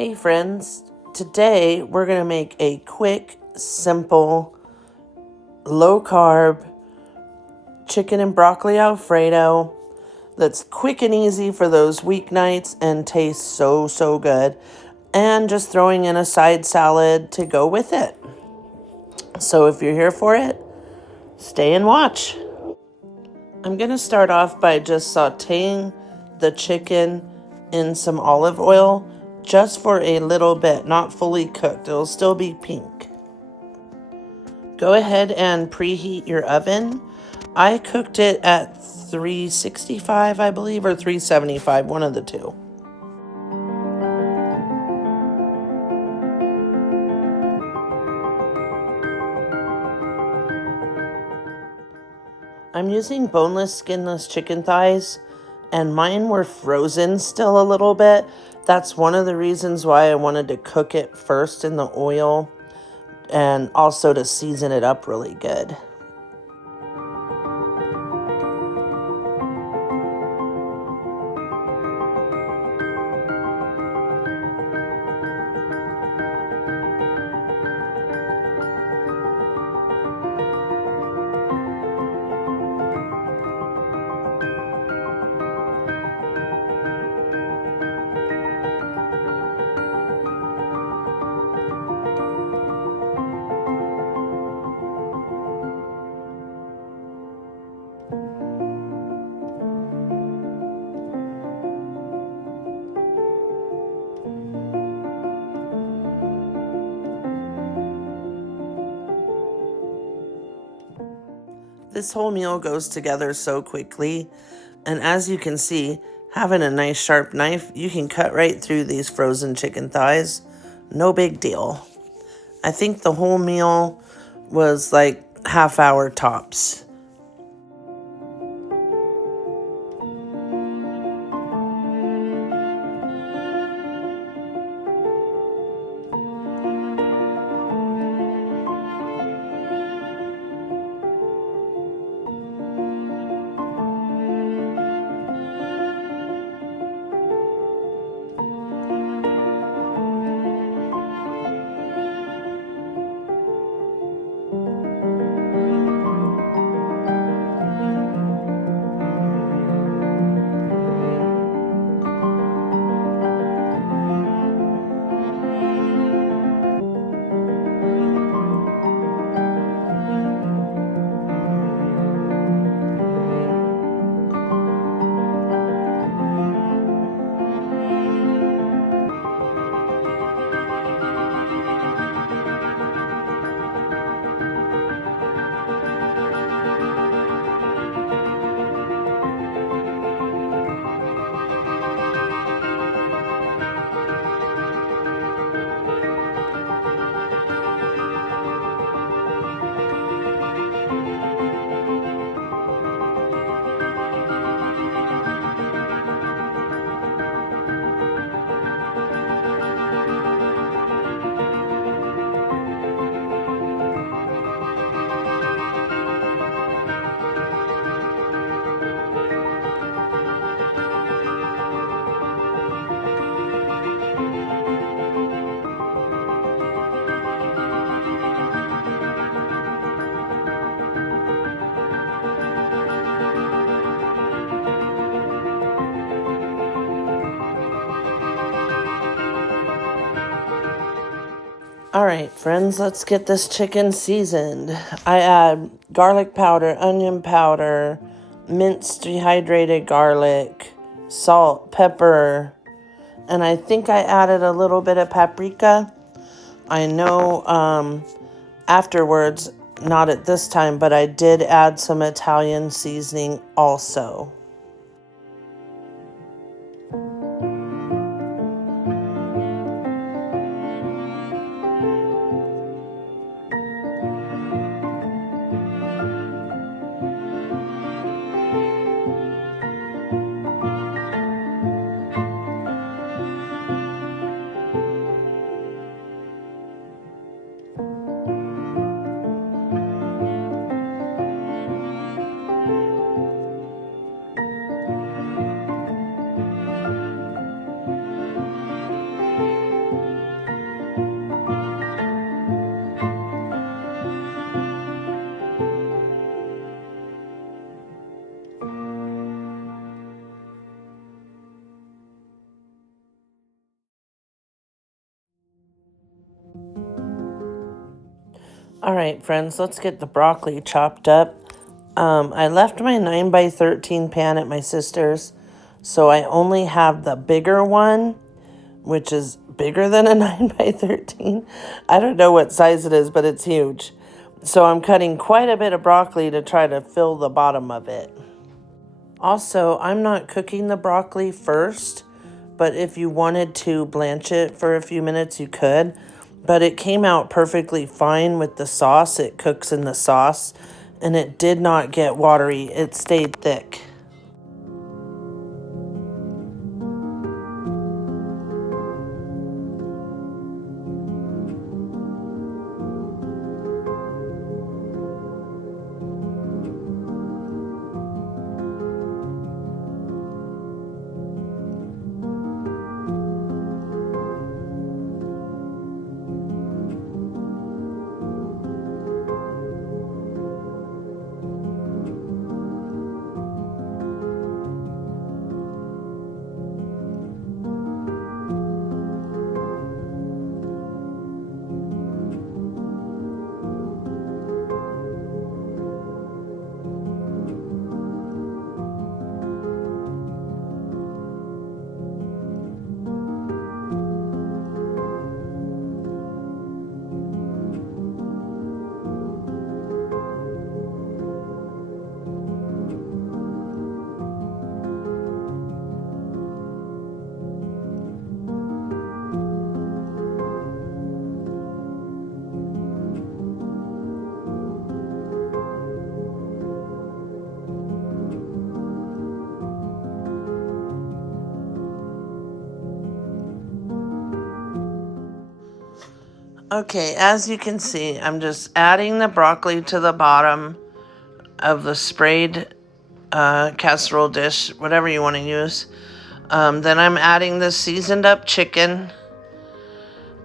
Hey friends, today we're going to make a quick, simple, low-carb chicken and broccoli Alfredo that's quick and easy for those weeknights and tastes so good, and just throwing in a side salad to go with it. So if you're here for it, stay and watch. I'm going to start off by just sauteing the chicken in some olive oil just for a little bit, not fully cooked. It'll still be pink. Go ahead and preheat your oven. I cooked it at 365, I believe, or 375, one of the two. I'm using boneless, skinless chicken thighs, and mine were frozen still a little bit. That's one of the reasons why I wanted to cook it first in the oil, and also to season it up really good. This whole meal goes together so quickly, and as you can see, having a nice sharp knife, you can cut right through these frozen chicken thighs. No big deal. I think the whole meal was like half-hour tops. All right, friends, let's get this chicken seasoned. I add garlic powder, onion powder, minced dehydrated garlic, salt, pepper, and I think I added a little bit of paprika. I know afterwards, not at this time, but I did add some Italian seasoning also. All right, friends, let's get the broccoli chopped up. I left my 9x13 pan at my sister's, so I only have the bigger one, which is bigger than a 9x13. I don't know what size it is, but it's huge. So I'm cutting quite a bit of broccoli to try to fill the bottom of it. Also, I'm not cooking the broccoli first, but if you wanted to blanch it for a few minutes, you could. But it came out perfectly fine with the sauce. It cooks in the sauce, and it did not get watery. It stayed thick. Okay, as you can see, I'm just adding the broccoli to the bottom of the sprayed casserole dish, whatever you want to use. Then I'm adding the seasoned up chicken.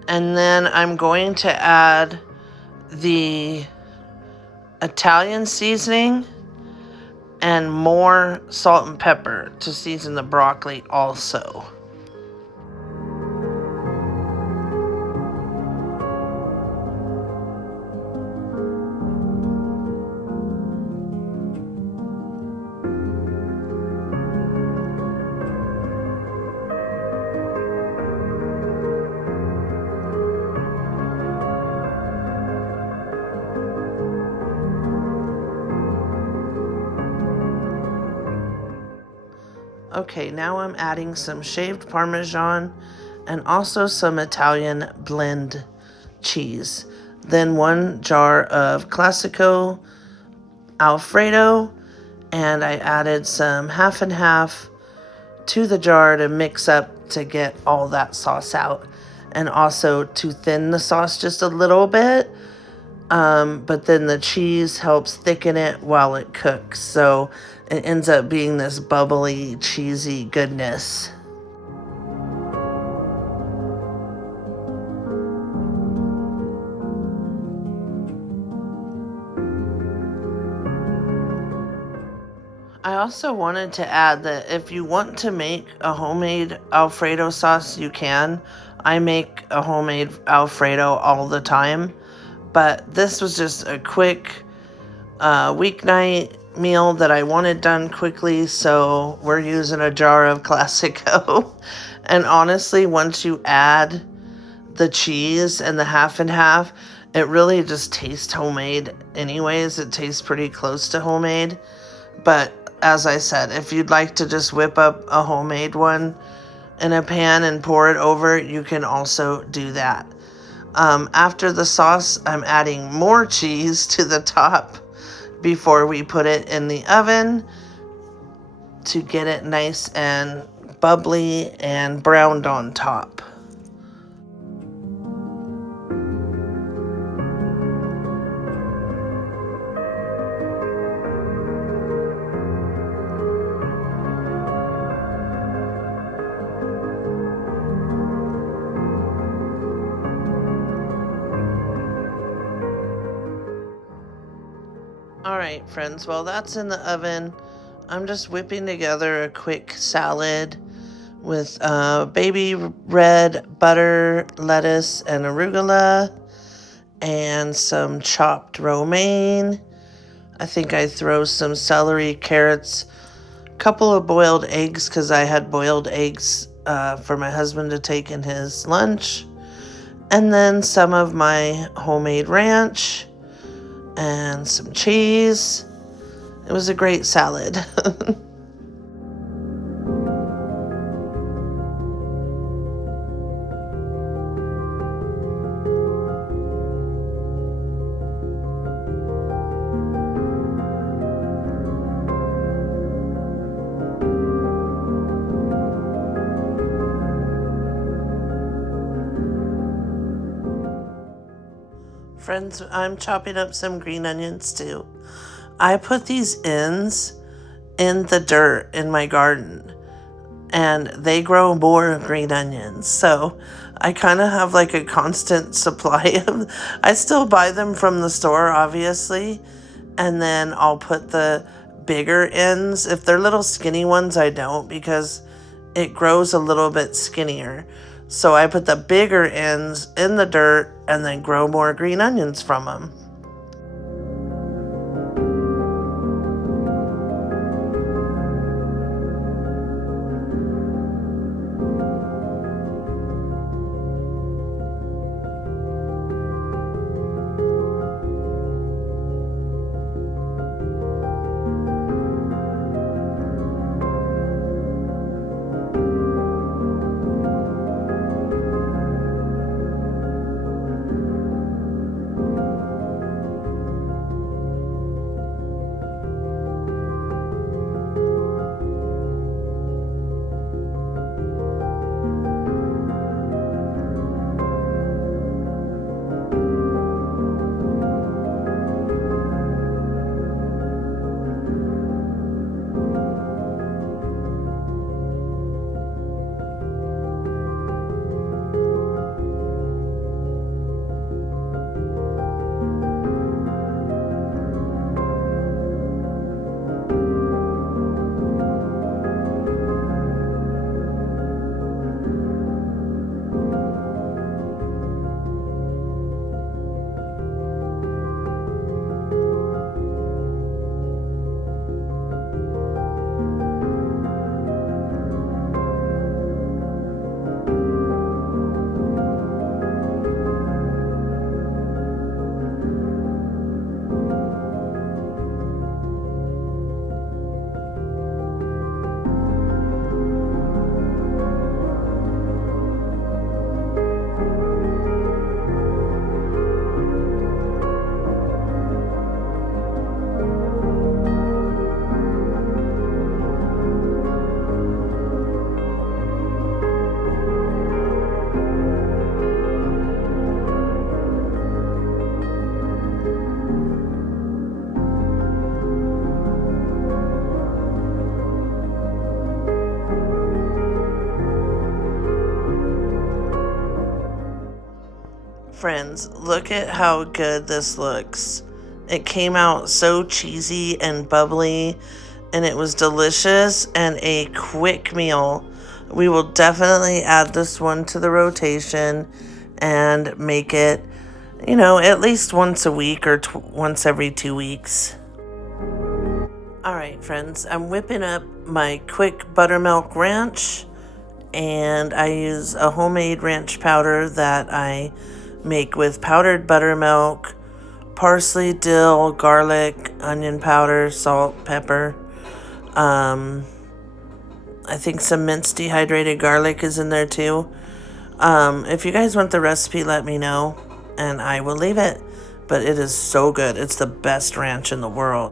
And then I'm going to add the Italian seasoning and more salt and pepper to season the broccoli also. Okay, now I'm adding some shaved Parmesan and also some Italian blend cheese. Then 1 jar of Classico Alfredo, and I added some half and half to the jar to mix up to get all that sauce out, and also to thin the sauce just a little bit. But then the cheese helps thicken it while it cooks, so it ends up being this bubbly, cheesy goodness. I also wanted to add that if you want to make a homemade Alfredo sauce, you can. I make a homemade Alfredo all the time, but this was just a quick weeknight meal that I wanted done quickly, so we're using a jar of Classico. And honestly, once you add the cheese and the half and half, it really just tastes homemade anyways. It tastes pretty close to homemade. But as I said, if you'd like to just whip up a homemade one in a pan and pour it over, you can also do that. After the sauce, I'm adding more cheese to the top before we put it in the oven to get it nice and bubbly and browned on top. Alright, friends, while that's in the oven, I'm just whipping together a quick salad with baby red butter, lettuce, and arugula, and some chopped romaine. I think I throw some celery, carrots, a couple of boiled eggs because I had boiled eggs for my husband to take in his lunch. And then some of my homemade ranch and some cheese. It was a great salad. Friends, I'm chopping up some green onions too. I put these ends in the dirt in my garden, and they grow more green onions. So I kind of have like a constant supply of, I still buy them from the store, obviously, and then I'll put the bigger ends. If they're little skinny ones, I don't, because it grows a little bit skinnier. So I put the bigger ends in the dirt and then grow more green onions from them. Friends, look at how good this looks. It came out so cheesy and bubbly, and it was delicious and a quick meal. We will definitely add this one to the rotation and make it, at least once a week or once every 2 weeks. All right, friends, I'm whipping up my quick buttermilk ranch, and I use a homemade ranch powder that I make with powdered buttermilk, parsley, dill, garlic, onion powder, salt, pepper. I think some minced dehydrated garlic is in there too. If you guys want the recipe, let me know and I will leave it. But it is so good. It's the best ranch in the world.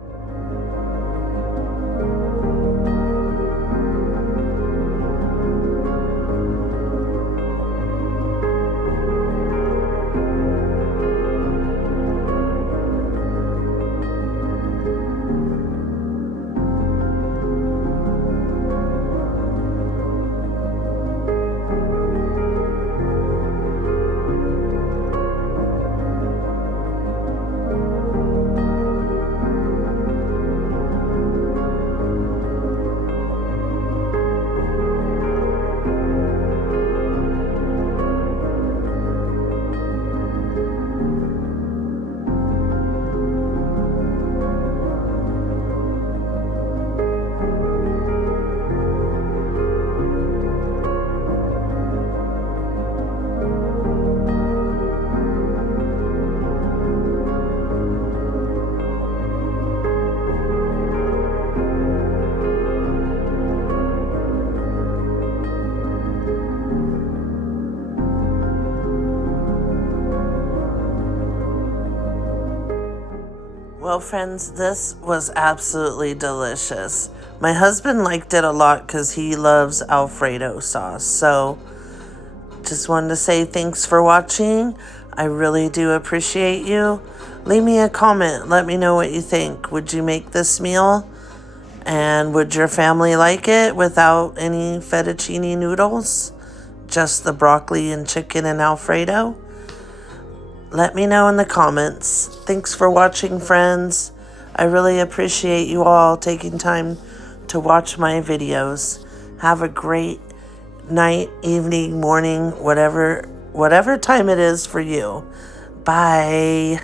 Well, friends, this was absolutely delicious. My husband liked it a lot because he loves Alfredo sauce. So, just wanted to say thanks for watching. I really do appreciate you. Leave me a comment. Let me know what you think. Would you make this meal? And would your family like it without any fettuccine noodles? Just the broccoli and chicken and Alfredo? Let me know in the comments. Thanks for watching, friends. I really appreciate you all taking time to watch my videos. Have a great night, evening, morning, whatever time it is for you. Bye.